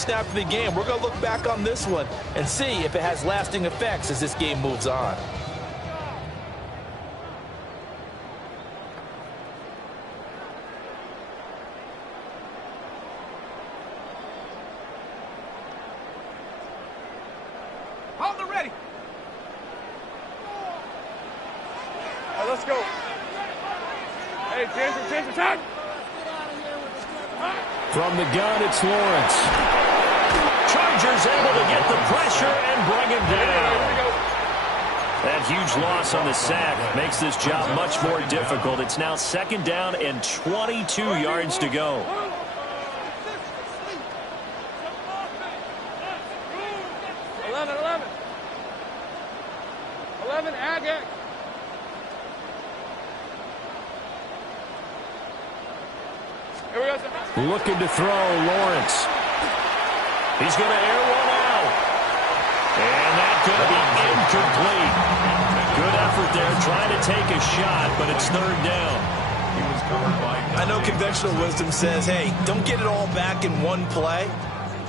first snap of the game. We're going to look back on this one and see if it has lasting effects as this game moves on. Hold the ready. All right, let's go. Hey, Ginger, time. From the gun, it's Lawrence. Chargers able to get the pressure and bring him down. That huge loss on the sack makes this job much more difficult. It's now 2nd down and 22 yards to go. 11, Agate. Here we go. Looking to throw, Lawrence. He's going to air one out. And that's going to be incomplete. Good effort there, trying to take a shot, but it's 3rd down. I know conventional wisdom says, hey, don't get it all back in one play.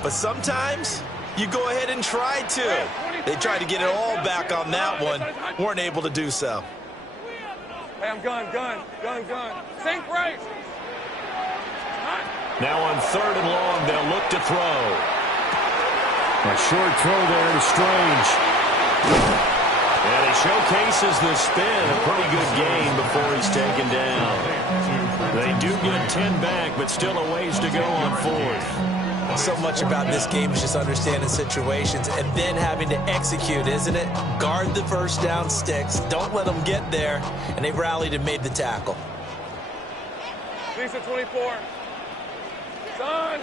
But sometimes you go ahead and try to. They tried to get it all back on that one. Weren't able to do so. Hey, I'm gun. Think right. Now on 3rd and long, they'll look to throw. A short throw there to Strange. And he showcases the spin. A pretty good gain before he's taken down. They do get 10 back, but still a ways to go on 4th. So much about this game is just understanding situations and then having to execute, isn't it? Guard the first down sticks. Don't let them get there. And they rallied and made the tackle. Lisa 24. Son.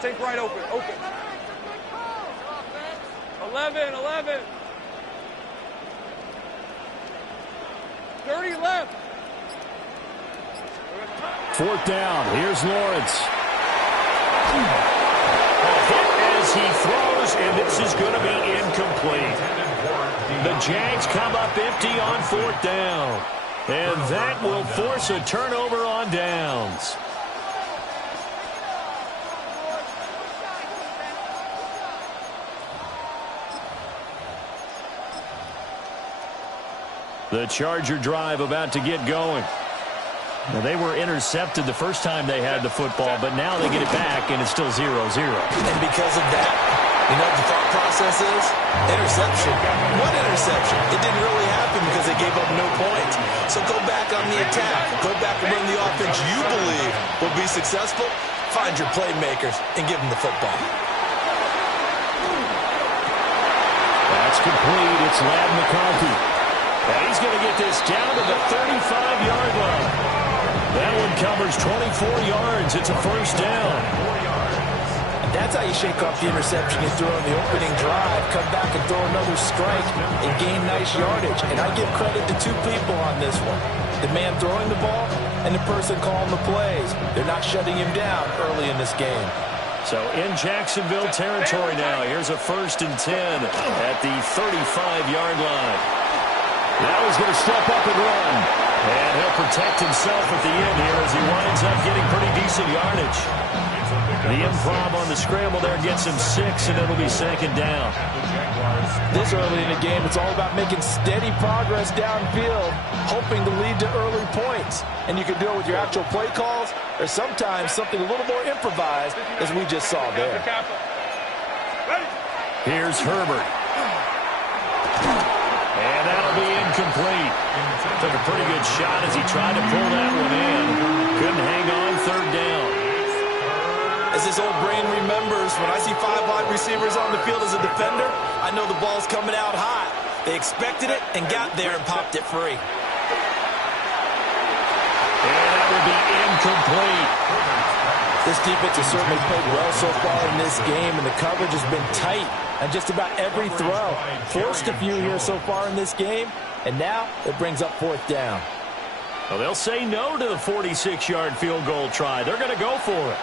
Think right open. 11. 30 left. 4th down. Here's Lawrence. A hit as he throws, and this is going to be incomplete. The Jags come up empty on 4th down. And that will force a turnover on downs. The Charger drive about to get going. Now, they were intercepted the first time they had the football, but now they get it back, and it's still 0-0. And because of that, you know what the thought process is? Interception. What interception? It didn't really happen because they gave up no points. So go back on the attack. Go back and run the offense you believe will be successful. Find your playmakers and give them the football. That's complete. It's Ladd McConkey. And he's going to get this down to the 35-yard line. That one covers 24 yards. It's a 1st down. That's how you shake off the interception you throw on the opening drive, come back and throw another strike and gain nice yardage. And I give credit to 2 people on this one. The man throwing the ball and the person calling the plays. They're not shutting him down early in this game. So in Jacksonville territory now, here's a 1st and 10 at the 35-yard line. Now he's going to step up and run. And he'll protect himself at the end here as he winds up getting pretty decent yardage. The improv on the scramble there gets him 6, and it'll be 2nd down. This early in the game, it's all about making steady progress downfield, hoping to lead to early points. And you can do it with your actual play calls, or sometimes something a little more improvised, as we just saw there. Here's Herbert. And that'll be incomplete. Took a pretty good shot as he tried to pull that one in. Couldn't hang on, 3rd down. As this old brain remembers, when I see 5 wide receivers on the field as a defender, I know the ball's coming out hot. They expected it and got there and popped it free. And that will be incomplete. This defense has certainly played well so far in this game, and the coverage has been tight on just about every throw. Forced a few here so far in this game, and now it brings up 4th down. Well, they'll say no to the 46-yard field goal try. They're going to go for it.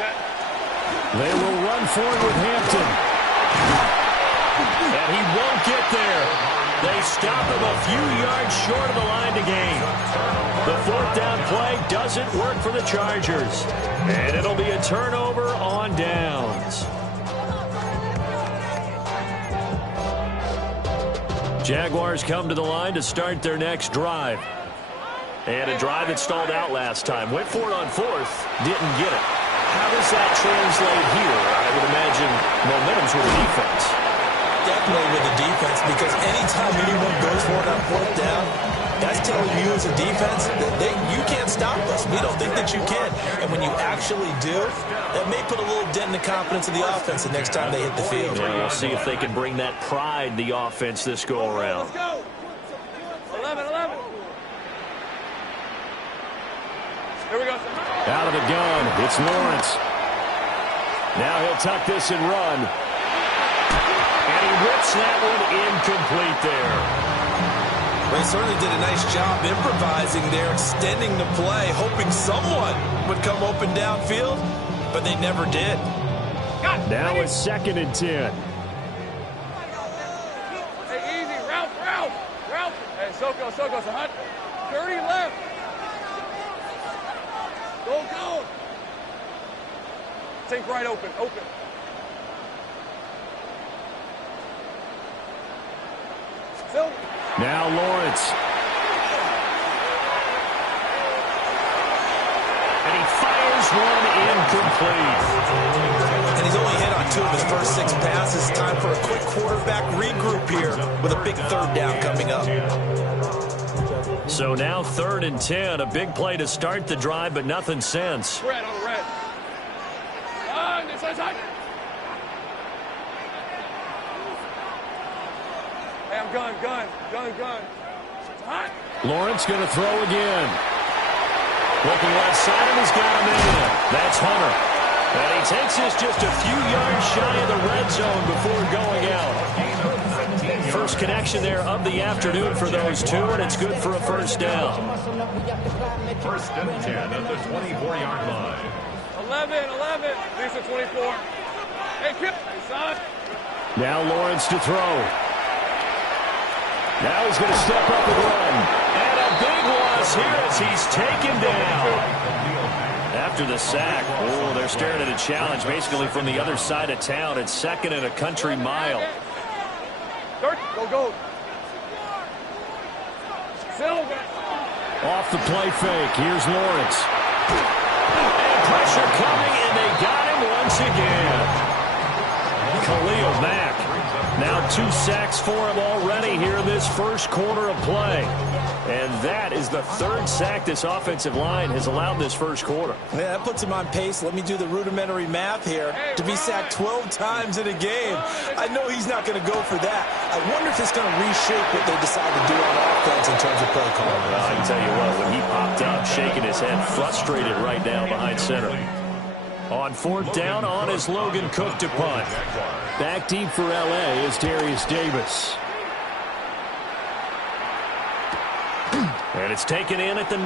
They will run for it with Hampton. And he won't get there. They stop him a few yards short of the line to gain. The fourth down play doesn't work for the Chargers. And it'll be a turnover on downs. Jaguars come to the line to start their next drive. And a drive that stalled out last time. Went for it on fourth, didn't get it. How does that translate here? I would imagine momentum's with the defense. Definitely with the defense, because anytime anyone goes for it on fourth down, that's telling you as a defense that you can't stop us. We don't think that you can. And when you actually do, that may put a little dent in the confidence of the offense the next time they hit the field. Yeah, we'll see if they can bring that pride, the offense, this go-around. Let's go. 11. Here we go. Out of the gun, it's Lawrence. Now he'll tuck this and run. And he rips that one incomplete there. Well, he certainly did a nice job improvising there, extending the play, hoping someone would come open downfield, but they never did. Now it's 2nd and 10. Hey, easy. Route. Hey, Soko, so hot. 30 left. Go. Think right open. Silver. Now Lawrence. And he fires one incomplete. And he's only hit on 2 of his first 6 passes. Time for a quick quarterback regroup here with a big 3rd down coming up. So now 3rd and 10. A big play to start the drive, but nothing since. Red on the red. This side's hot. Hey, I'm gun. It's hot. Lawrence going to throw again. Looking left side, and he's got him in. That's Hunter. And he takes this just a few yards shy of the red zone before going out. First connection there of the afternoon for those two, and it's good for a first down. 1st and 10 at the 24-yard line. 11. Lisa 24. Hey, Kip. Hey, son. Now Lawrence to throw. Now he's going to step up and run. And a big loss here as he's taken down. After the sack, they're staring at a challenge basically from the other side of town. It's 2nd and a country mile. Go. Silver. Off the play fake. Here's Lawrence. And pressure coming, and they got him once again. Khalil Mack. Now 2 sacks for him already here in this first quarter of play. And that is the 3rd sack this offensive line has allowed this first quarter. Yeah, that puts him on pace. Let me do the rudimentary math here. To be sacked 12 times in a game, I know he's not going to go for that. I wonder if it's going to reshape what they decide to do on offense in terms of play calling. Well, I can tell you what, when he popped up, shaking his head, frustrated right down behind center. On 4th down, on is Logan Cook to punt. Back deep for L.A. is Darius Davis. And it's taken in at the 9.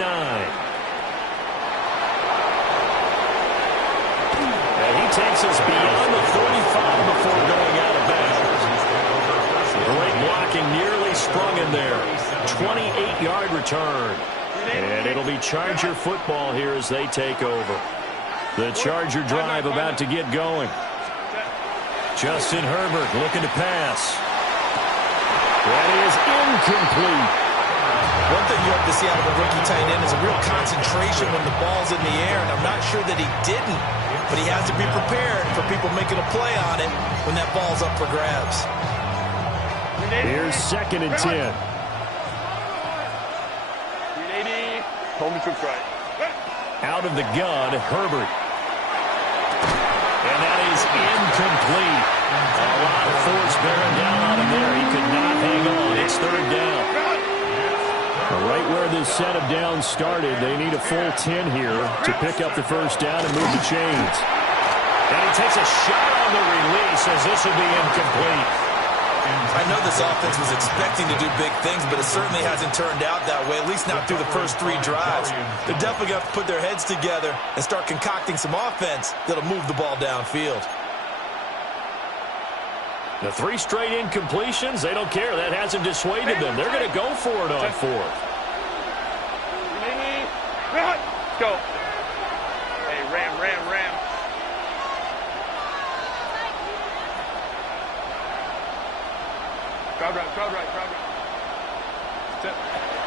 And he takes us beyond the 45 before going out of bounds. Great blocking, nearly sprung in there. 28-yard return. And it'll be Charger football here as they take over. The Charger drive about to get going. Justin Herbert looking to pass. That is incomplete. One thing you have to see out of a rookie tight end is a real concentration when the ball's in the air, and I'm not sure that he didn't, but he has to be prepared for people making a play on it when that ball's up for grabs. Here's 2nd and 10. 380. Home troops right. Out of the gun, Herbert. And that is incomplete. A lot of force bearing down on him there. He could not hang on. It's 3rd down. Right where this set of downs started, they need a full 10 here to pick up the first down and move the chains. And he takes a shot on the release as this will be incomplete. I know this offense was expecting to do big things, but it certainly hasn't turned out that way, at least not through the first 3 drives. They're definitely going to have to put their heads together and start concocting some offense that'll move the ball downfield. The 3 straight incompletions, they don't care. That hasn't dissuaded them. They're going to go for it on 4th. Let's go. Hey, ram. Crowd right.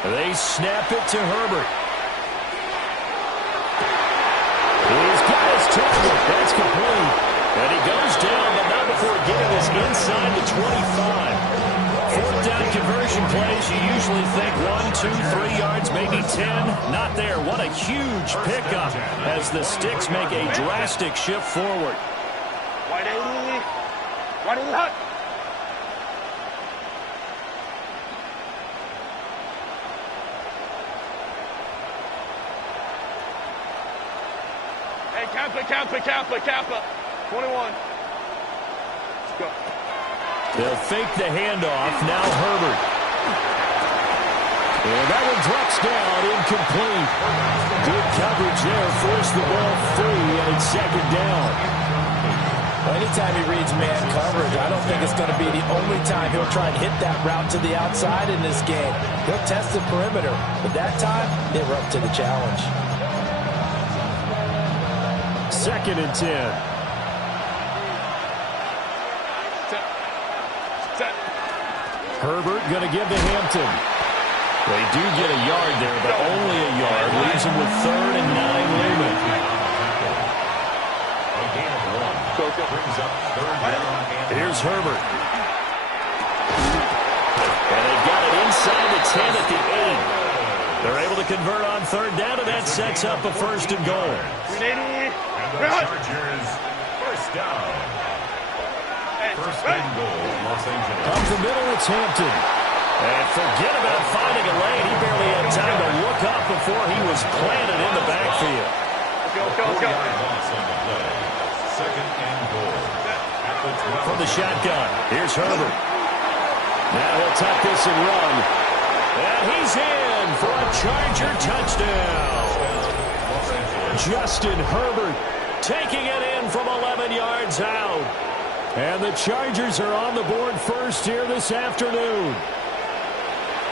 They snap it to Herbert. He's got his target. That's complete. And he goes down, but not before getting this inside the 25. 4th down conversion plays, you usually think 1, 2, 3 yards, maybe 10. Not there. What a huge pickup as the Sticks make a drastic shift forward. Wide 80 hut. Hey, Kappa. 21. Let's go. They'll fake the handoff. Now Herbert. And that one drops down, incomplete. Good coverage there. Forced the ball free, and it's 2nd down. Well, anytime he reads man coverage, I don't think it's going to be the only time he'll try and hit that route to the outside in this game. He'll test the perimeter, but that time, they were up to the challenge. 2nd and 10. Herbert going to give to Hampton. They do get a yard there, but only a yard. Leaves him with 3rd and 9 looming. Here's Herbert. And they got it inside the 10 at the 8. They're able to convert on 3rd down, and that sets up a 1st and goal. And the Chargers, 1st down. 1st and goal, Los Angeles. Up the middle, it's Hampton. And forget about finding a lane. He barely had time to look up before he was planted in the backfield. Let's go. 2nd and goal. At the 12. From the shotgun, here's Herbert. Now he'll tuck this and run. And he's in for a Charger touchdown. Justin Herbert taking it in from 11 yards out. And the Chargers are on the board first here this afternoon.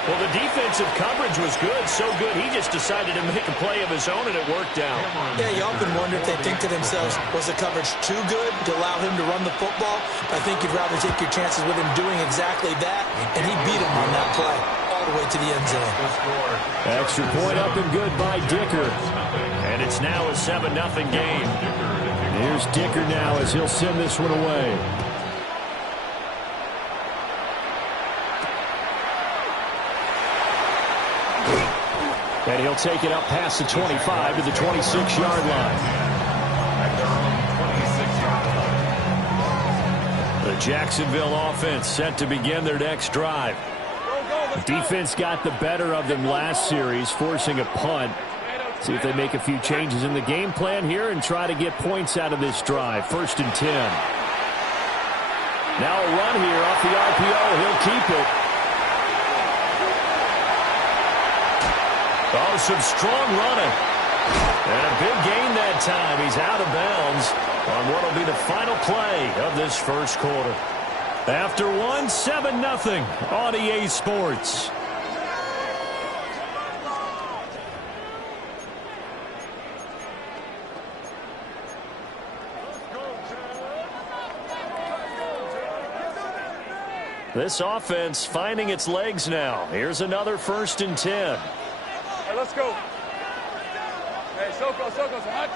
Well, the defensive coverage was good, so good he just decided to make a play of his own, and it worked out. Yeah, you often wonder if they think to themselves, was the coverage too good to allow him to run the football? I think you'd rather take your chances with him doing exactly that, and he beat him on that play all the way to the end zone. Extra point up and good by Dicker. And it's now a 7-0 game. Here's Dicker now as he'll send this one away. And he'll take it up past the 25 to the 26-yard line. The Jacksonville offense set to begin their next drive. The defense got the better of them last series, forcing a punt. See if they make a few changes in the game plan here and try to get points out of this drive. 1st and 10. Now a run here off the RPO. He'll keep it. Oh, some strong running. And a big gain that time. He's out of bounds on what will be the final play of this 1st quarter. After 7-0 on EA Sports. This offense finding its legs now. Here's another 1st and 10. Hey, let's go. Hey, Soko's hot.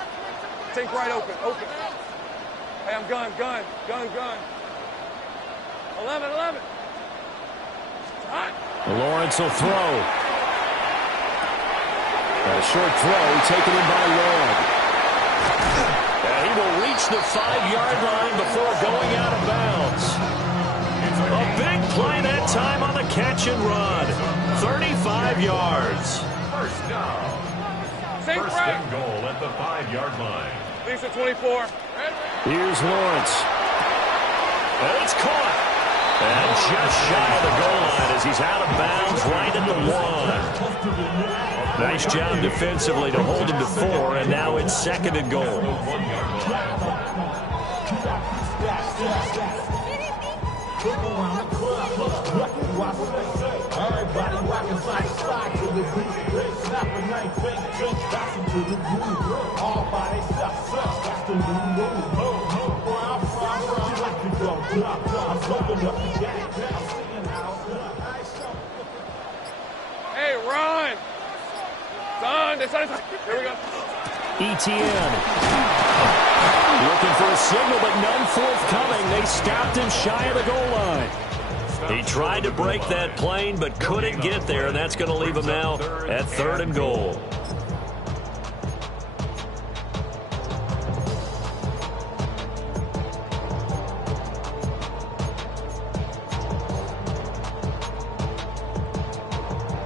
Take right open. Hey, I'm gun. 11. Hot. Lawrence will throw. A short throw taken in by Lloyd. And he will reach the 5-yard line before going out of bounds. A big play that time on the catch and run. 35 yards. 1st down. 1st and goal at the 5-yard line. Lisa 24. Here's Lawrence. And it's caught. And just shy of the goal line as he's out of bounds right at the 1. Nice job defensively to hold him to 4, and now it's 2nd and goal. Hey, run! Son, here we go. ETN. Looking for a signal, but none forthcoming. They stopped him shy of the goal line. He tried to break that plane, but couldn't get there, and that's going to leave him now at 3rd and goal.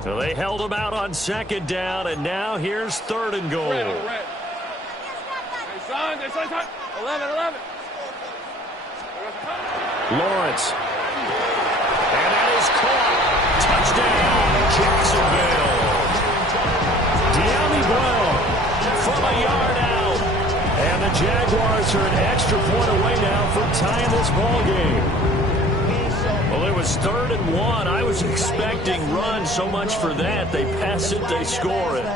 So they held him out on 2nd down, and now here's 3rd and goal. Red. Hey, son. 11. Lawrence. And that is caught. Touchdown, Jacksonville. De'Ami Brown from a yard out. And the Jaguars are an extra point away now from tying this ball game. Well, it was 3rd and 1. I was expecting run, so much for that. They pass it, they score it.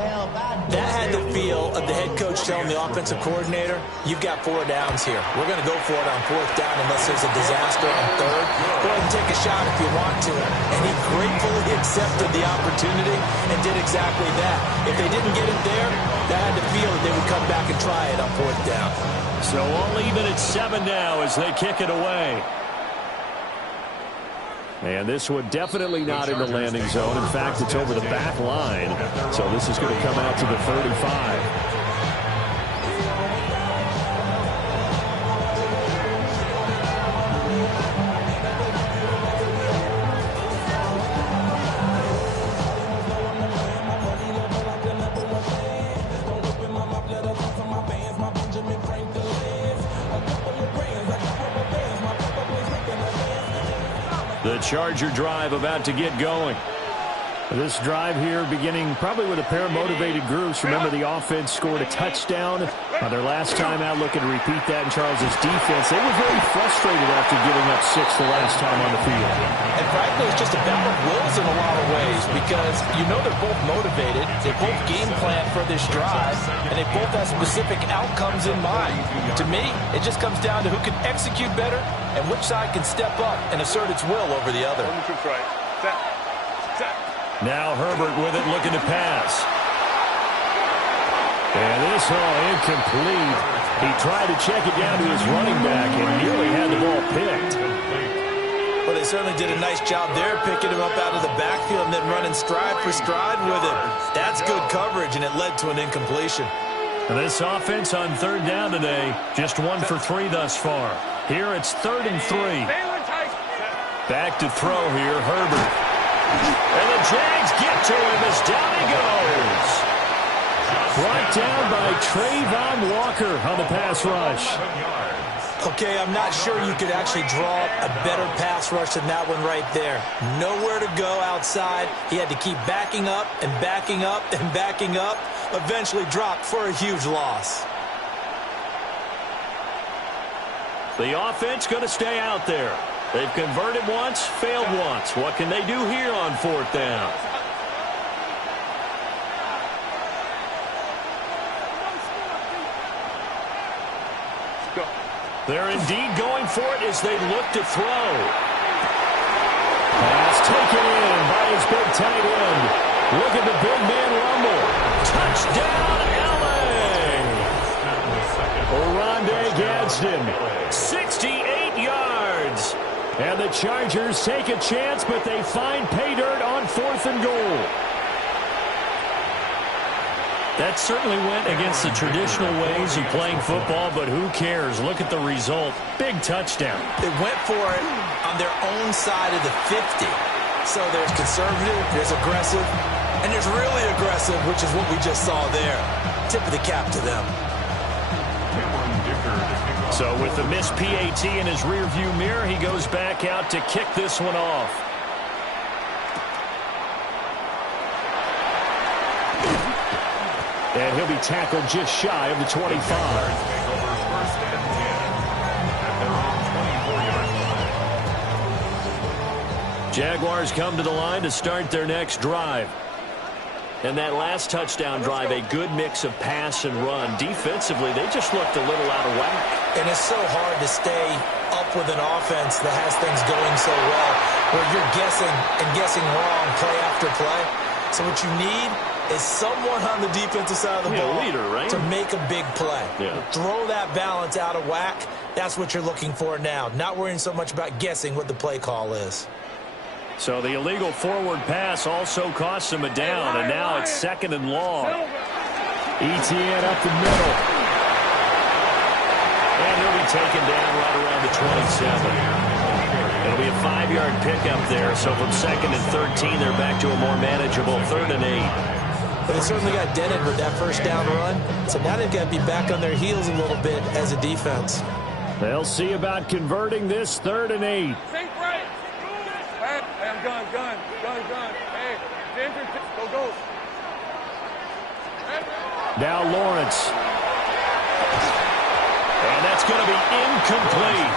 That had the feel of the head coach telling the offensive coordinator, you've got 4 downs here. We're going to go for it on 4th down unless there's a disaster on 3rd. Go ahead and take a shot if you want to. And he gratefully accepted the opportunity and did exactly that. If they didn't get it there, that had the feel that they would come back and try it on 4th down. So all even at 7 now as they kick it away. And this one definitely not in the landing zone. In fact, it's over the back line. So this is going to come out to the 35. The Charger drive about to get going. This drive here beginning probably with a pair of motivated groups. Remember, the offense scored a touchdown their last time out. Looking to repeat that in Charles' defense. They were very frustrated after giving up 6 the last time on the field. And frankly, it's just a battle of wills in a lot of ways because you know they're both motivated. They both game plan for this drive, and they both have specific outcomes in mind. To me, it just comes down to who can execute better and which side can step up and assert its will over the other. Now Herbert with it, looking to pass. And this all incomplete. He tried to check it down to his running back and nearly had the ball picked. Well, they certainly did a nice job there, picking him up out of the backfield and then running stride for stride with it. That's good coverage, and it led to an incompletion. And this offense on 3rd down today, just 1 for 3 thus far. Here it's 3rd and 3. Back to throw here, Herbert. And the Jags get to him as down he goes. Brought down by Trayvon Walker on the pass rush. Okay, I'm not sure you could actually draw a better pass rush than that one right there. Nowhere to go outside. He had to keep backing up and backing up and backing up. Eventually dropped for a huge loss. The offense going to stay out there. They've converted once, failed once. What can they do here on 4th down? They're indeed going for it as they look to throw. Pass taken in by his big tight end. Look at the big man rumble. Touchdown, LA! Oronde Gadsden, 68 yards. And the Chargers take a chance, but they find pay dirt on 4th and goal. That certainly went against the traditional ways of playing football, but who cares? Look at the result. Big touchdown. They went for it on their own side of the 50. So there's conservative, there's aggressive, and there's really aggressive, which is what we just saw there. Tip of the cap to them. So with the missed PAT in his rearview mirror, he goes back out to kick this one off. And he'll be tackled just shy of the 25. Jaguars come to the line to start their next drive. And that last touchdown drive, a good mix of pass and run. Defensively, they just looked a little out of whack. And it's so hard to stay up with an offense that has things going so well, where you're guessing and guessing wrong play after play. So what you need is someone on the defensive side of the ball leader, right? to make a big play. Yeah. Throw that balance out of whack. That's what you're looking for now. Not worrying so much about guessing what the play call is. So the illegal forward pass also costs him a down, and now it's 2nd and long. Etienne up the middle. And he'll be taken down right around the 27. It'll be a 5-yard pickup there, so from 2nd and 13, they're back to a more manageable 3rd and 8. But they certainly got dented with that first down run, so now they've got to be back on their heels a little bit as a defense. They'll see about converting this 3rd and 8. Hey, I'm gun. Hey, Ginger, go. Now Lawrence. And that's going to be incomplete.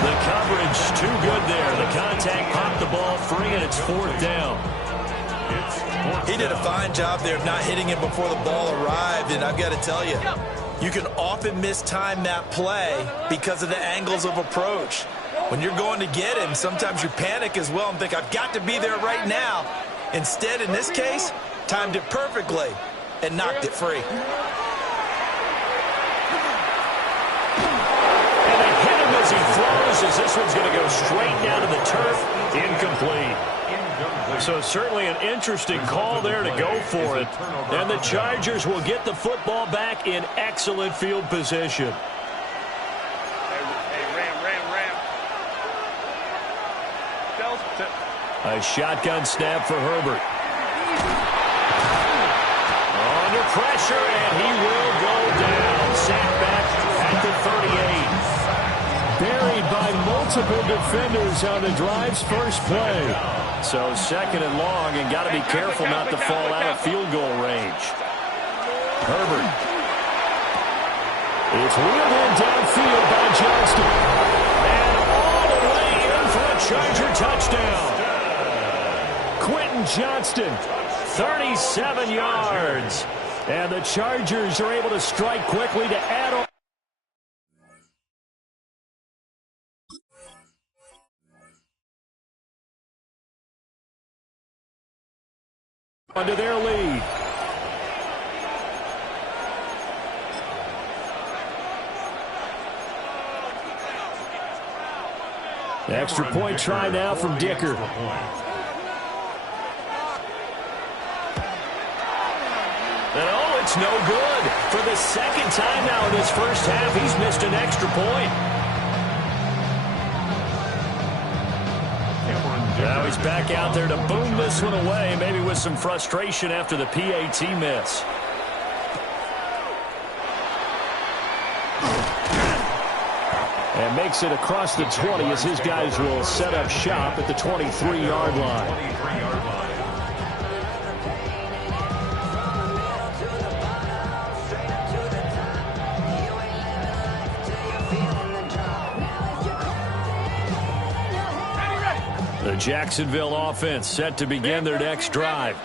The coverage too good there. The contact popped the ball free, and it's 4th down. He did a fine job there of not hitting him before the ball arrived, and I've got to tell you, you can often mistime that play because of the angles of approach. When you're going to get him, sometimes you panic as well and think, I've got to be there right now. Instead, in this case, timed it perfectly and knocked it free. And they hit him as he throws, as this one's going to go straight down to the turf. Incomplete. So certainly an interesting call there to go for it. And the Chargers will get the football back in excellent field position. A shotgun snap for Herbert. Under pressure, and he will go down. Sacked back at the 38. Buried by multiple defenders on the drive's first play. So 2nd and long, and got to be careful not to fall out of field goal range. Herbert. It's wheeled in downfield by Johnston. And all the way in for a Charger touchdown. Quentin Johnston, 37 yards. And the Chargers are able to strike quickly to add on. Onto their lead. The extra point try now from Dicker. And oh, it's no good. For the 2nd time now in this first half, he's missed an extra point. Now he's back out there to boom this one away, maybe with some frustration after the PAT miss. And makes it across the 20 as his guys will set up shop at the 23-yard line. The Jacksonville offense set to begin their next drive.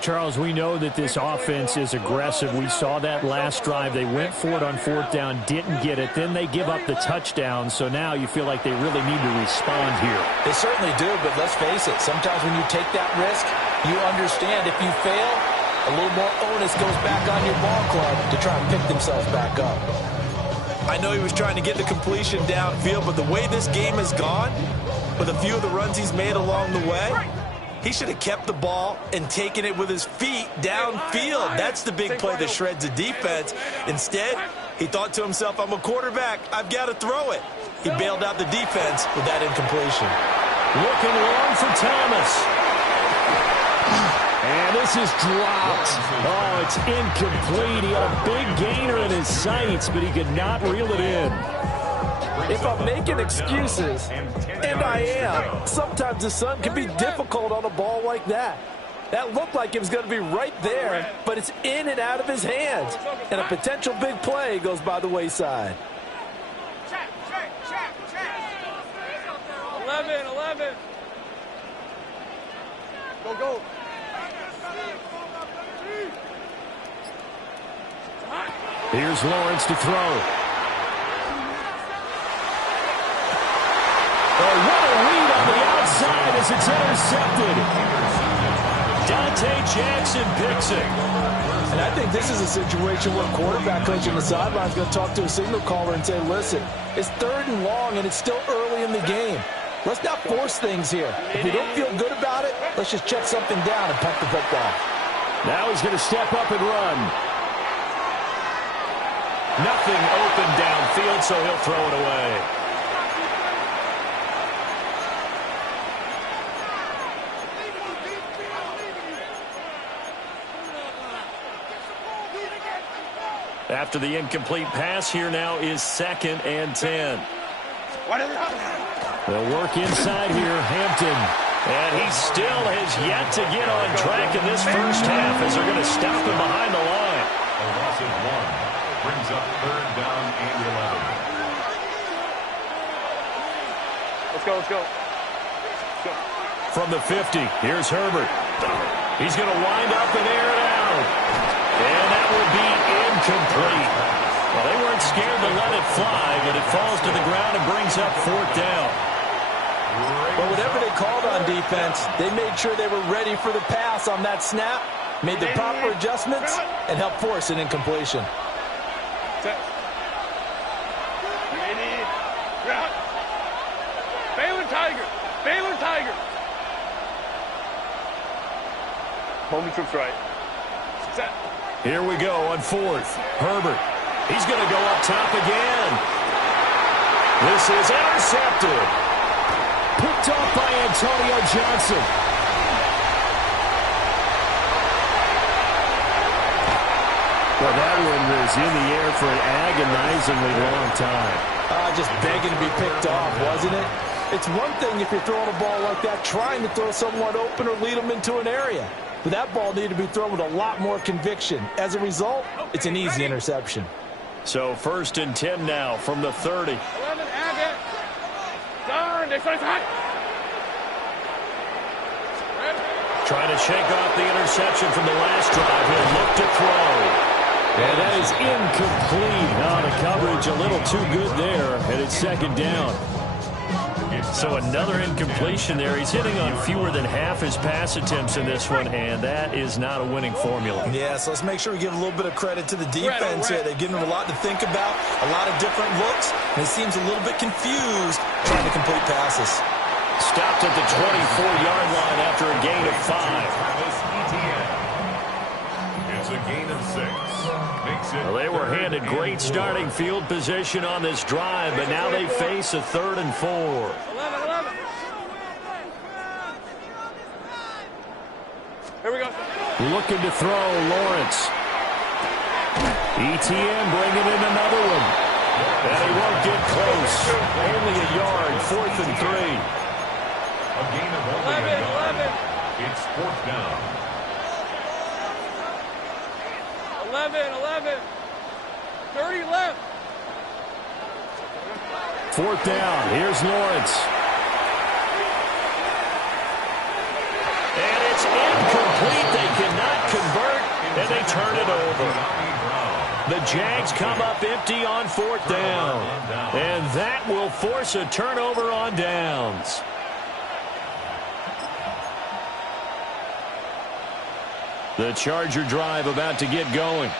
Charles, we know that this offense is aggressive. We saw that last drive. They went for it on 4th down, didn't get it. Then they give up the touchdown. So now you feel like they really need to respond here. They certainly do, but let's face it. Sometimes when you take that risk, you understand if you fail, a little more onus goes back on your ball club to try and pick themselves back up. I know he was trying to get the completion downfield, but the way this game has gone, with a few of the runs he's made along the way, he should have kept the ball and taken it with his feet downfield. That's the big play that shreds the defense. Instead, he thought to himself, I'm a quarterback. I've got to throw it. He bailed out the defense with that incompletion. Looking long for Thomas. And this is dropped. Oh, it's incomplete. He had a big gainer in his sights, but he could not reel it in. If I'm making excuses, and I am, sometimes the sun can be difficult on a ball like that. That looked like it was going to be right there, but it's in and out of his hands. And a potential big play goes by the wayside. 11. Go, go. Here's Lawrence to throw. Oh, what a read on the outside as it's intercepted. Dante Jackson picks it. And I think this is a situation where quarterback coach on the sideline is going to talk to a signal caller and say, listen, it's 3rd and long and it's still early in the game. Let's not force things here. If we don't feel good about it, let's just check something down and punt the football. Now he's going to step up and run. Nothing open downfield, so he'll throw it away. After the incomplete pass, here now is 2nd and 10. They'll work inside here, Hampton. And he still has yet to get on track in this first half as they're going to stop him behind the line. A loss of 1 brings up 3rd down and 11. Let's go, let's go. Let's go. From the 50, here's Herbert. He's going to wind up and air it out. And that will be incomplete. Well, they weren't scared to let it fly, but it falls to the ground and brings up 4th down. But whatever they called on defense, they made sure they were ready for the pass on that snap, made the proper adjustments, and helped force an incompletion. Baylor Tiger! Baylor Tiger! Homie trips right. Set. Here we go on 4th. Herbert. He's going to go up top again. This is intercepted. Picked off by Antonio Johnson. Well, that one was in the air for an agonizingly long time. Just begging to be picked off, wasn't it? It's one thing if you're throwing a ball like that, trying to throw someone open or lead them into an area. But that ball needed to be thrown with a lot more conviction. As a result, it's an easy interception. So 1st and 10 now from the 30. 11, add it. Darn, they fight hot. Trying to shake off the interception from the last drive. He'll look to throw. And that is incomplete. Now the coverage a little too good there, and it's 2nd down. So another incompletion there. He's hitting on fewer than half his pass attempts in this one, and that is not a winning formula. Yeah, so let's make sure we give a little bit of credit to the defense here. They've given him a lot to think about, a lot of different looks, and he seems a little bit confused trying to complete passes. Stopped at the 24-yard line after a gain of 5. It's a gain of 6. Well, they were handed great starting field position on this drive, but now they face a 3rd and 4. 11. Here we go. Looking to throw, Lawrence. ETN bringing in another one. And he won't get close. Only a yard, 4th and 3. A gain of only a yard. 11. It's 4th down. 11. 30 left. 4th down. Here's Lawrence. And it's incomplete. They cannot convert, and they turn it over. The Jags come up empty on 4th down. And that will force a turnover on downs. The Charger drive about to get going.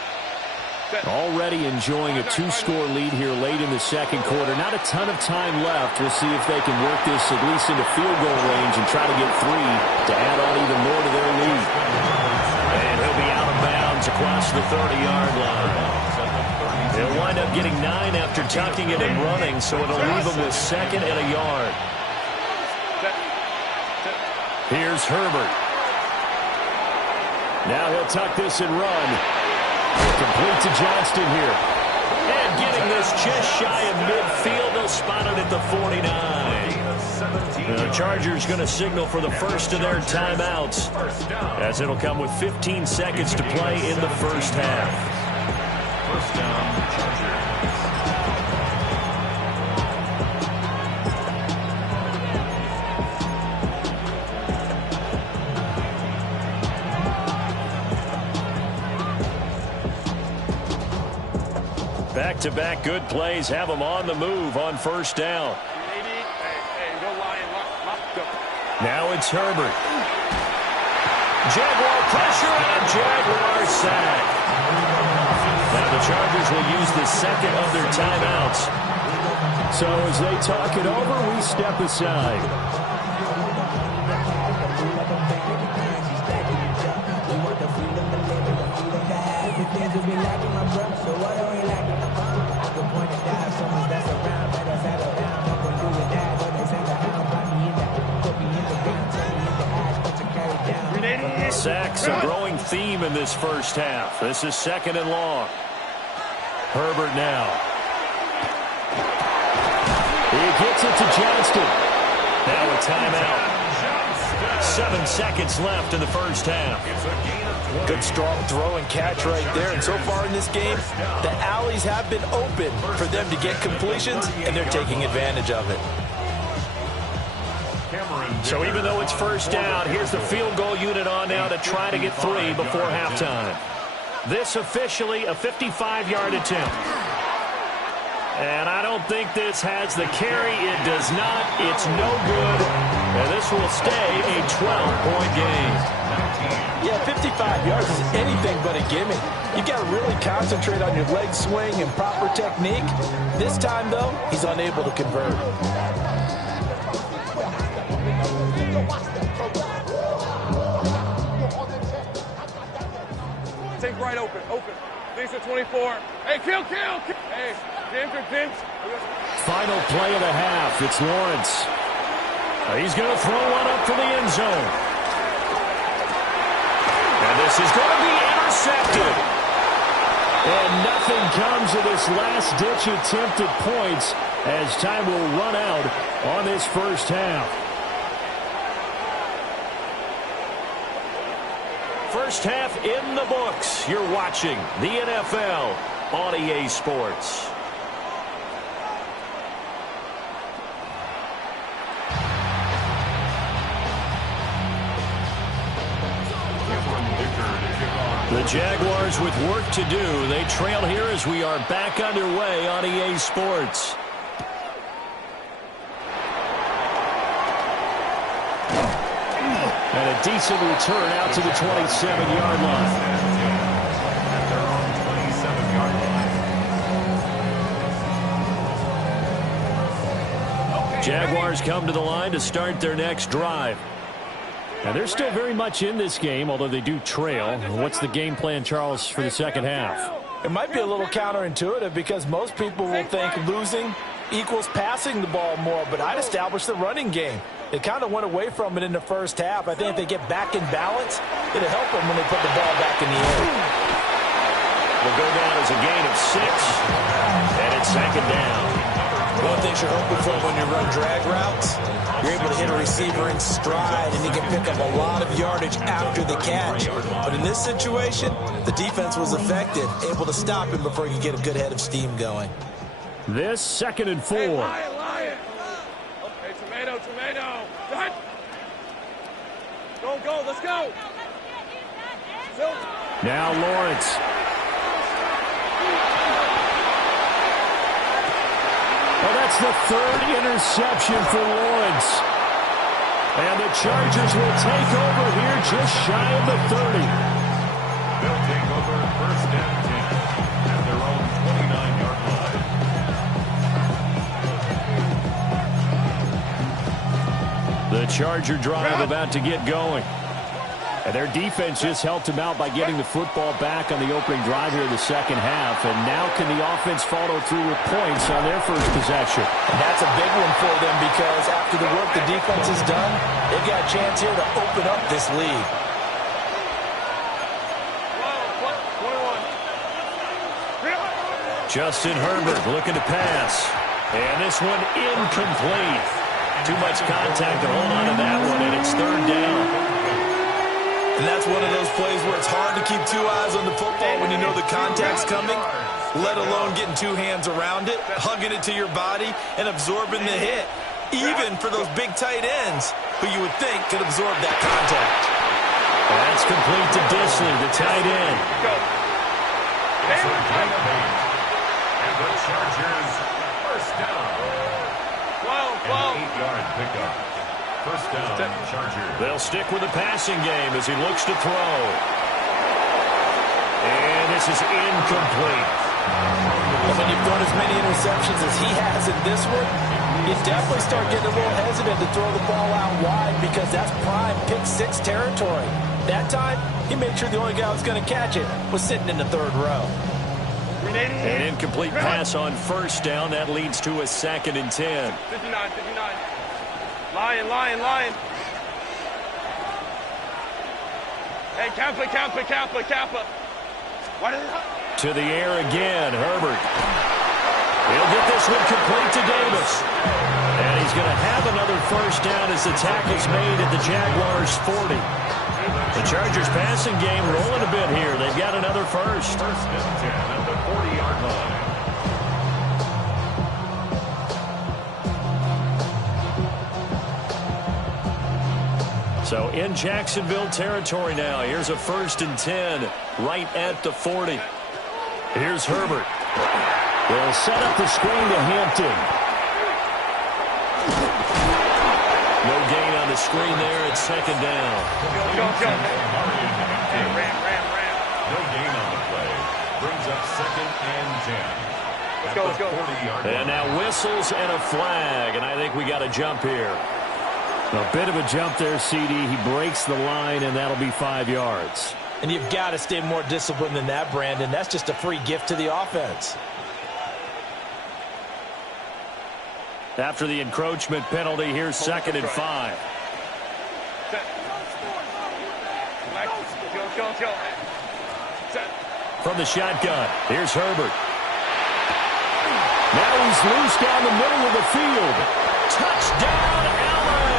Already enjoying a 2-score lead here late in the 2nd quarter. Not a ton of time left. We'll see if they can work this at least into field goal range and try to get 3 to add on even more to their lead. And he'll be out of bounds across the 30-yard line. He'll wind up getting 9 after tucking it and running, so it'll leave him with 2nd and a yard. Here's Herbert. Now he'll tuck this and run. Complete to Johnston here. And getting this just shy of midfield. They'll spot it at the 49. The Chargers going to signal for the first of their timeouts, as it'll come with 15 seconds to play in the first half. First down, Chargers. Back-to-back good plays have them on the move on first down. Now it's Herbert. Jaguar pressure and Jaguar sack. Now the Chargers will use the second of their timeouts. So as they talk it over, we step aside. Sacks a growing theme in this first half. This is second and long. Herbert now. He gets it to Johnston. Now a timeout. 7 seconds left in the first half. Good strong throw and catch right there. And so far in this game, the alleys have been open for them to get completions, and they're taking advantage of it. So even though it's first down, here's the field goal unit on now to try to get 3 before halftime. This officially a 55-yard attempt. And I don't think this has the carry. It does not. It's no good. And this will stay a 12-point game. Yeah, 55 yards is anything but a gimme. You got to really concentrate on your leg swing and proper technique. This time, though, he's unable to convert. Take right open. Lisa 24. Hey, kill. Hey, James. Final play of the half. It's Lawrence. He's going to throw one up for the end zone. And this is going to be intercepted. And nothing comes of this last-ditch attempt at points as time will run out on this first half. First half in the books. You're watching the NFL on EA Sports. The Jaguars with work to do. They trail here as we are back underway on EA Sports. And a decent return out to the 27-yard line. Jaguars come to the line to start their next drive. And they're still very much in this game, although they do trail. What's the game plan, Charles, for the second half? It might be a little counterintuitive because most people will think losing equals passing the ball more, but I'd establish the running game. They kind of went away from it in the first half. I think if they get back in balance, it'll help them when they put the ball back in the air. Will go down as a gain of 6, and it's second down. One thing you're hoping for when you run drag routes, you're able to hit a receiver in stride, and you can pick up a lot of yardage after the catch. But in this situation, the defense was effective, able to stop him before you get a good head of steam going. This second and 4. Hey, Lion. Hey, tomato. Cut. Go, let's go. Now Lawrence. Well, that's the 3rd interception for Lawrence. And the Chargers will take over here just shy of the 30. They'll take over first and 10 at their own 29-yard line. The Charger drive about to get going. And their defense just helped them out by getting the football back on the opening drive here in the second half. And now can the offense follow through with points on their first possession? And that's a big one for them because after the work the defense has done, they've got a chance here to open up this lead. Justin Herbert looking to pass. And this one incomplete. Too much contact to hold on to that one, and it's third down. And that's one of those plays where it's hard to keep 2 eyes on the football when you know the contact's coming, let alone getting 2 hands around it, hugging it to your body, and absorbing the hit, even for those big tight ends who you would think could absorb that contact. That's complete to Disley, the tight end. They'll stick with the passing game as he looks to throw. And this is incomplete. And when you've thrown as many interceptions as he has in this one, you definitely start getting a little hesitant to throw the ball out wide because that's prime pick six territory. That time, he made sure the only guy who was going to catch it was sitting in the third row. An incomplete pass on first down. That leads to a 2nd and 10. 59. Lion. Hey, Kappa. What is it? To the air again, Herbert. He'll get this one complete to Davis. And he's going to have another first down as the tackle's made at the Jaguars' 40. The Chargers passing game rolling a bit here. They've got another first. 1st and 10 at the 40-yard line. So in Jacksonville territory now. Here's a 1st and 10 right at the 40. Here's Herbert. They'll set up the screen to Hampton. No gain on the screen there at 2nd down. Go. Ram. No gain on the play. Brings up 2nd and 10. Let's go. 40-yard And now whistles and a flag. And I think we got a jump here. A bit of a jump there, CD. He breaks the line, and that'll be 5 yards. And you've got to stay more disciplined than that, Brandon. That's just a free gift to the offense. After the encroachment penalty, here's 2nd and 5. Go. From the shotgun, here's Herbert. Now he's loose down the middle of the field. Touchdown, LA!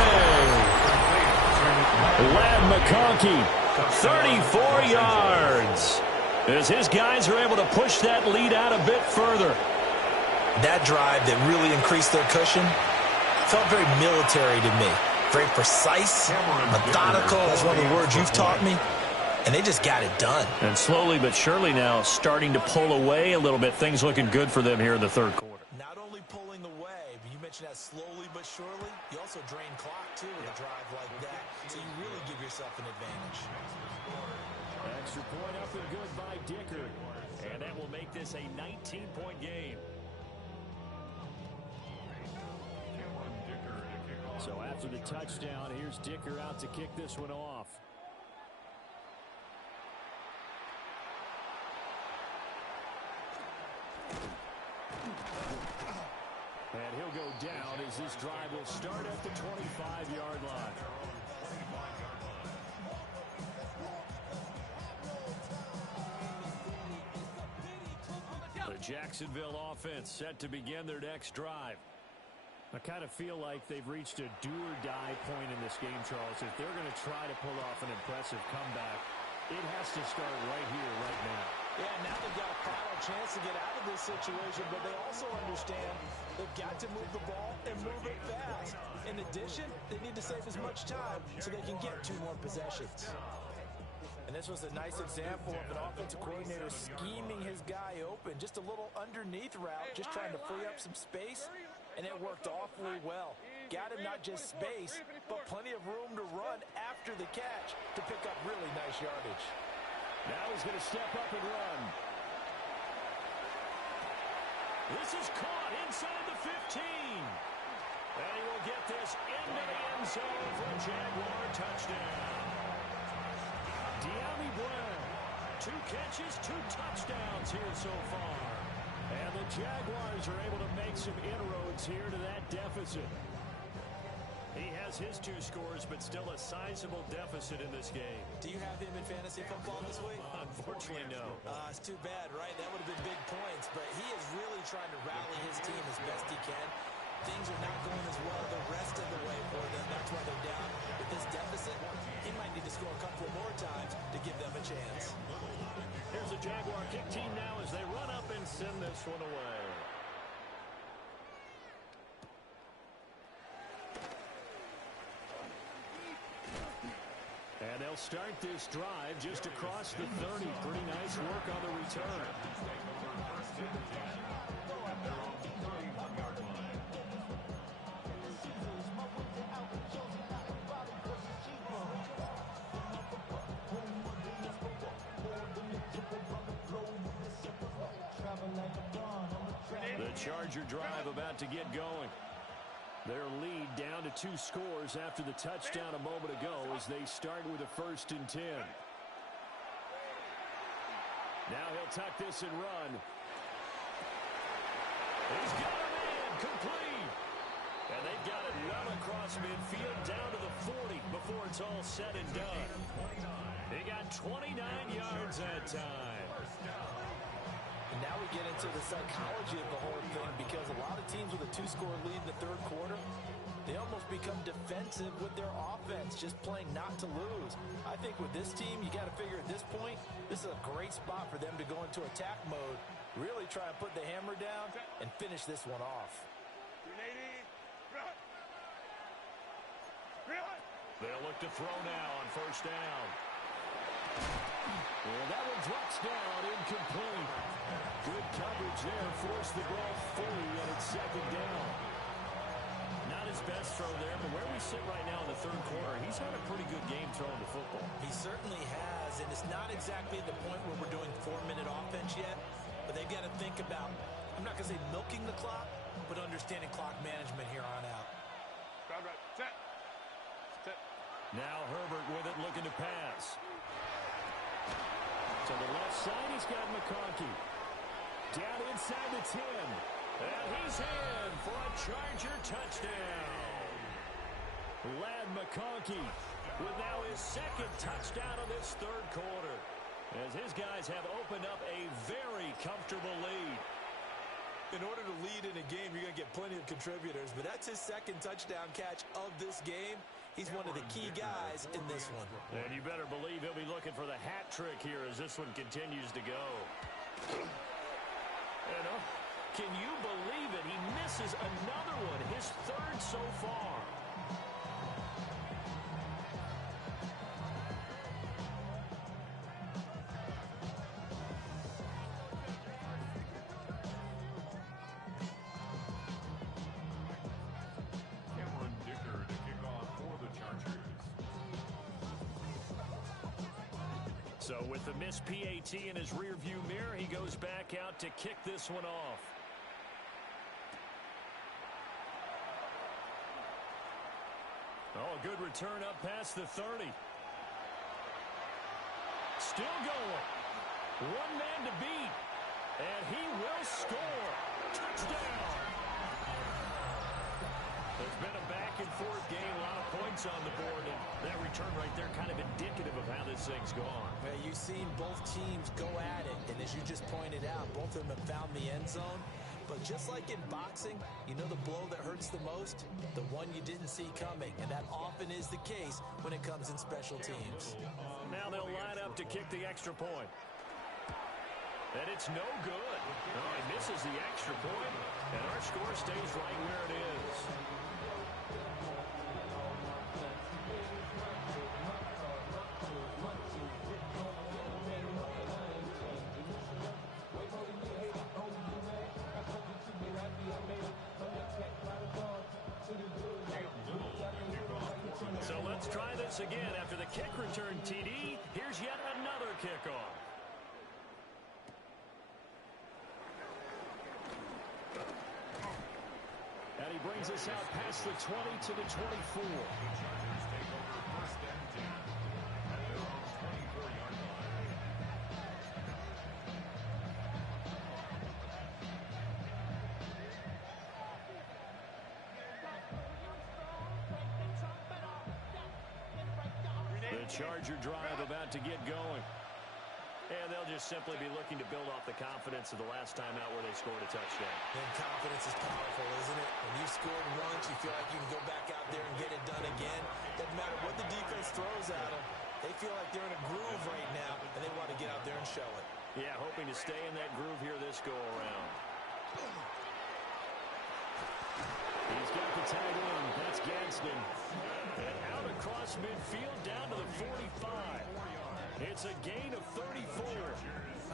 Lad McConkey, 34 yards. As his guys are able to push that lead out a bit further. That drive that really increased their cushion felt very military to me. Very precise, methodical. That's one of the words you've taught me. And they just got it done. And slowly but surely now starting to pull away a little bit. Things looking good for them here in the 3rd quarter. Not only pulling away, but you mentioned that slowly but surely. You also drain clock, too, with a drive like that. So you really give yourself an advantage. Extra point up and good by Dicker. And that will make this a 19-point game. So after the touchdown, here's Dicker out to kick this one off. And he'll go down as this drive will start at the 25-yard line. The Jacksonville offense set to begin their next drive. I kind of feel like they've reached a do-or-die point in this game, Charles. If they're going to try to pull off an impressive comeback, it has to start right here, right now. Yeah, now they've got a final chance to get out of this situation, but they also understand they've got to move the ball and move it fast. In addition, they need to save as much time so they can get 2 more possessions. And this was a nice example of an offensive coordinator scheming his guy open. Just a little underneath route, just trying to free up some space, and it worked awfully well. Got him not just space, but plenty of room to run after the catch to pick up really nice yardage. Now he's going to step up and run. This is caught inside the 15. And he will get this into the end zone for a Jaguar touchdown. De'Ami Brown, 2 catches, 2 touchdowns here so far. And the Jaguars are able to make some inroads here to that deficit. He has his 2 scores, but still a sizable deficit in this game. Do you have him in fantasy football this week? Unfortunately, no. It's too bad, right? That would have been big points, but he is really trying to rally his team as best he can. Things are not going as well the rest of the way for them. That's why they're down. With this deficit, he might need to score a couple more times to give them a chance. Here's the Jaguar kick team now as they run up and send this one away. And they'll start this drive just across the 30. Pretty nice work on the return. Charger drive about to get going. Their lead down to 2 scores after the touchdown a moment ago as they start with a 1st and 10. Now he'll tuck this and run. He's got a man complete. And they've got it well across midfield down to the 40 before it's all said and done. They got 29 yards that time. And now we get into the psychology of the whole thing, because a lot of teams with a 2-score lead in the 3rd quarter, they almost become defensive with their offense, just playing not to lose. I think with this team, you got to figure at this point, this is a great spot for them to go into attack mode, really try and put the hammer down and finish this one off. They'll look to throw now on 1st down. And that one drops down, incomplete. Good coverage there, forced the ball free, and it's 2nd down. Not his best throw there, but where we sit right now in the 3rd quarter, he's had a pretty good game throwing the football. He certainly has, and it's not exactly at the point where we're doing 4-minute offense yet, but they've got to think about, I'm not going to say milking the clock, but understanding clock management here on out. Set. Now Herbert with it, looking to pass. To the left side, he's got McConkey. Down inside the 10. And he's in for a Charger touchdown. Lad McConkey with now his 2nd touchdown of this 3rd quarter, as his guys have opened up a very comfortable lead. In order to lead in a game, you're going to get plenty of contributors, but that's his 2nd touchdown catch of this game. He's one of the key guys in this one. And you better believe he'll be looking for the hat trick here as this one continues to go. And can you believe it? He misses another one, his 3rd so far. So with the missed PAT in his rearview mirror, he goes back out to kick this one off. Oh, a good return up past the 30. Still going. One man to beat. And he will score. Touchdown. There's been a back-and-forth game, a lot of points on the board, and that return right there kind of indicative of how this thing's gone. Well, you've seen both teams go at it, and as you just pointed out, both of them have found the end zone. But just like in boxing, you know the blow that hurts the most? The one you didn't see coming, and that often is the case when it comes in special teams. Now they'll line up to kick the extra point. And it's no good. No, he misses the extra point, and our score stays right where it is. So let's try this again. After the kick return TD, here's yet another kickoff. And he brings us out past the 20 to the 24. Chargers take over 1st and 10 at their own 24-yard line. The Charger drive about to get going. And they'll just simply be looking to build off the confidence of the last time out where they scored a touchdown. And confidence is powerful, isn't it? When you've scored once, you feel like you can go back out there and get it done again. Doesn't matter what the defense throws at them. They feel like they're in a groove right now, and they want to get out there and show it. Yeah, hoping to stay in that groove here this go-around. He's got the tag in. That's Gadsden. And out across midfield down to the 45. It's a gain of 34.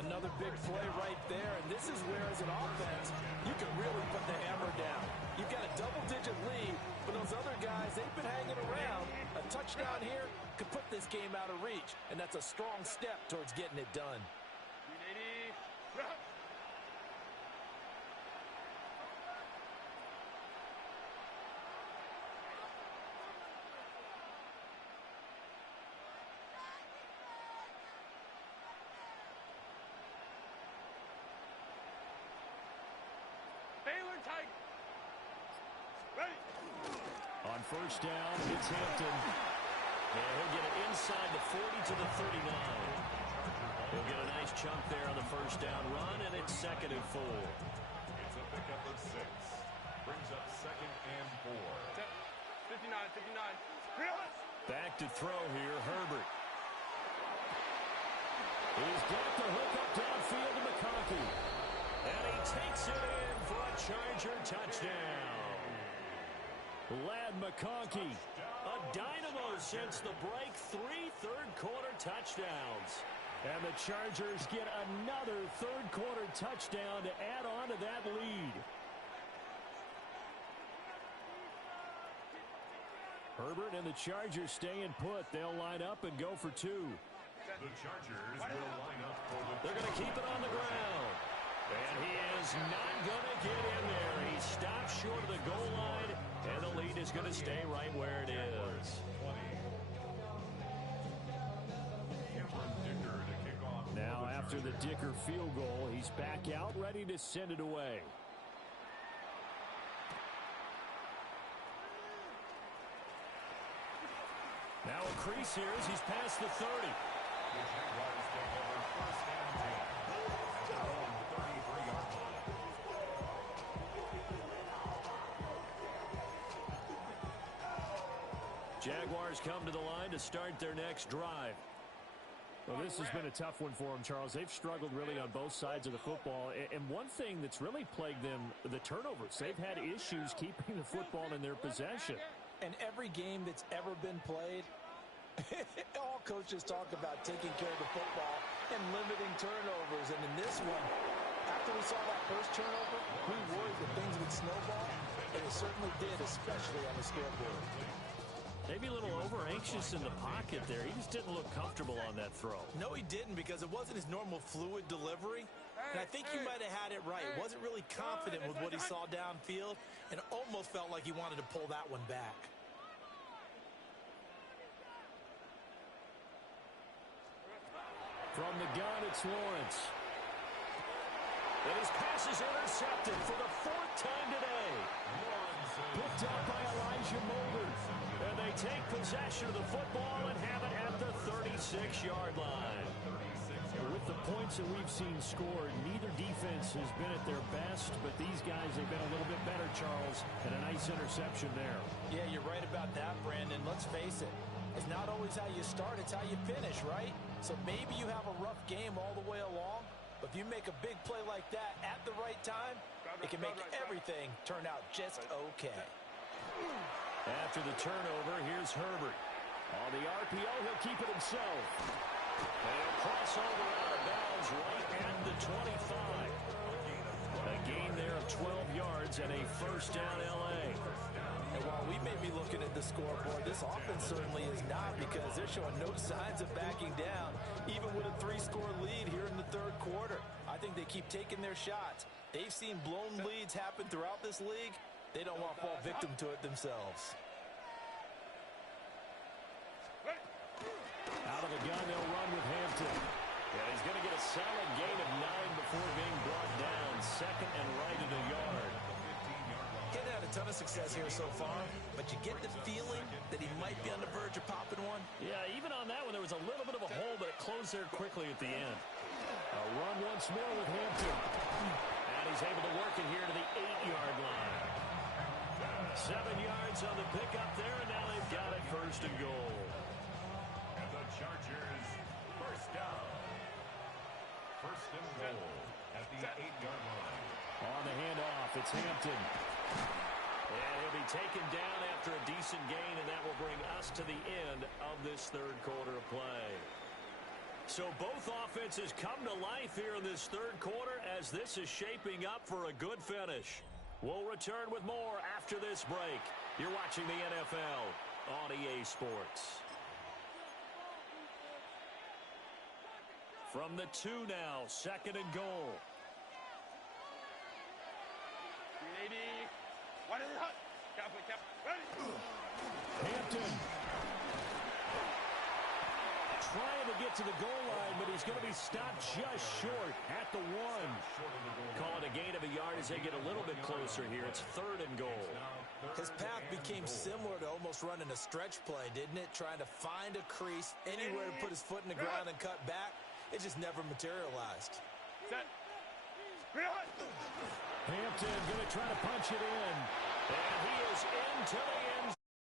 Another big play right there, and this is where, as an offense, you can really put the hammer down. You've got a double-digit lead, but those other guys, they've been hanging around. A touchdown here could put this game out of reach, and that's a strong step towards getting it done. On first down, it's Hampton. And he'll get it inside the 40 to the 39. He'll get a nice chunk there on the first down run, and it's 2nd and 4. It's a pickup of 6. Brings up 2nd and 4. 59, 59. Back to throw here, Herbert. He's got the hook up downfield to McConkey. And he takes it in for a Charger touchdown. Lad McConkey, a dynamo since the break, 3 third-quarter touchdowns. And the Chargers get another third-quarter touchdown to add on to that lead. Herbert and the Chargers staying put. They'll line up and go for 2. The Chargers will line up for the... They're going to keep it on the ground. And he is not going to get in there. He stops short of the goal line, and the lead is going to stay right where it is. Now, after the Dicker field goal, he's back out, ready to send it away. Now a crease here as he's past the 30. The Jaguars take over 1st and 10 at their own 33-yard line. Jaguars come to the line to start their next drive. Well, this has been a tough one for them, Charles. They've struggled really on both sides of the football. And one thing that's really plagued them, the turnovers. They've had issues keeping the football in their possession. And every game that's ever been played, all coaches talk about taking care of the football and limiting turnovers. And in this one, after we saw that first turnover, we worried that things would snowball, and it certainly did, especially on the scoreboard. Maybe a little over-anxious in the pocket there. He just didn't look comfortable on that throw. No, he didn't, because it wasn't his normal fluid delivery. And I think you might have had it right. Wasn't really confident with what he saw downfield, and almost felt like he wanted to pull that one back. From the gun, it's Lawrence. And his pass is intercepted for the 4th time today. Picked up by Elijah Mulder. And they take possession of the football and have it at the 36-yard line. With the points that we've seen scored, neither defense has been at their best, but these guys have been a little bit better, Charles, and a nice interception there. Yeah, you're right about that, Brandon. Let's face it. It's not always how you start, it's how you finish, right? So maybe you have a rough game all the way along, but if you make a big play like that at the right time, it can make everything turn out just okay. After the turnover, here's Herbert. On the RPO, he'll keep it himself. And he'll cross over out of bounds right at the 25. A gain there of 12 yards and a first down L.A. And while we may be looking at the scoreboard, this offense certainly is not, because they're showing no signs of backing down, even with a 3-score lead here in the third quarter. I think they keep taking their shots. They've seen blown leads happen throughout this league. They don't want to fall victim to it themselves. Out of the gun, they'll run with Hampton. And he's going to get a solid gain of 9 before being brought down. 2nd and right at a yard. Getting had a ton of success here so far, but you get the feeling that he might be on the verge of popping one. Yeah, even on that one, there was a little bit of a hole, but it closed there quickly at the end. A run once more with Hampton. And he's able to work it here to the 8-yard line. 7 yards on the pickup there, and now they've got it 1st and goal. And the Chargers, 1st down. 1st and goal at the 8-yard line. On the handoff, it's Hampton. And he'll be taken down after a decent gain, and that will bring us to the end of this third quarter of play. So both offenses come to life here in this third quarter as this is shaping up for a good finish. We'll return with more after this break. You're watching the NFL on EA Sports. From the 2 now, 2nd and goal. 380. One in the hut. Ready. Hampton. Trying to get to the goal line, but he's going to be stopped just short at the 1. Call it a gain of a yard as they get a little bit closer here. It's 3rd and goal. His path became similar to almost running a stretch play, didn't it? Trying to find a crease, anywhere to put his foot in the ground and cut back. It just never materialized. Set. Hampton going to try to punch it in. And he is into the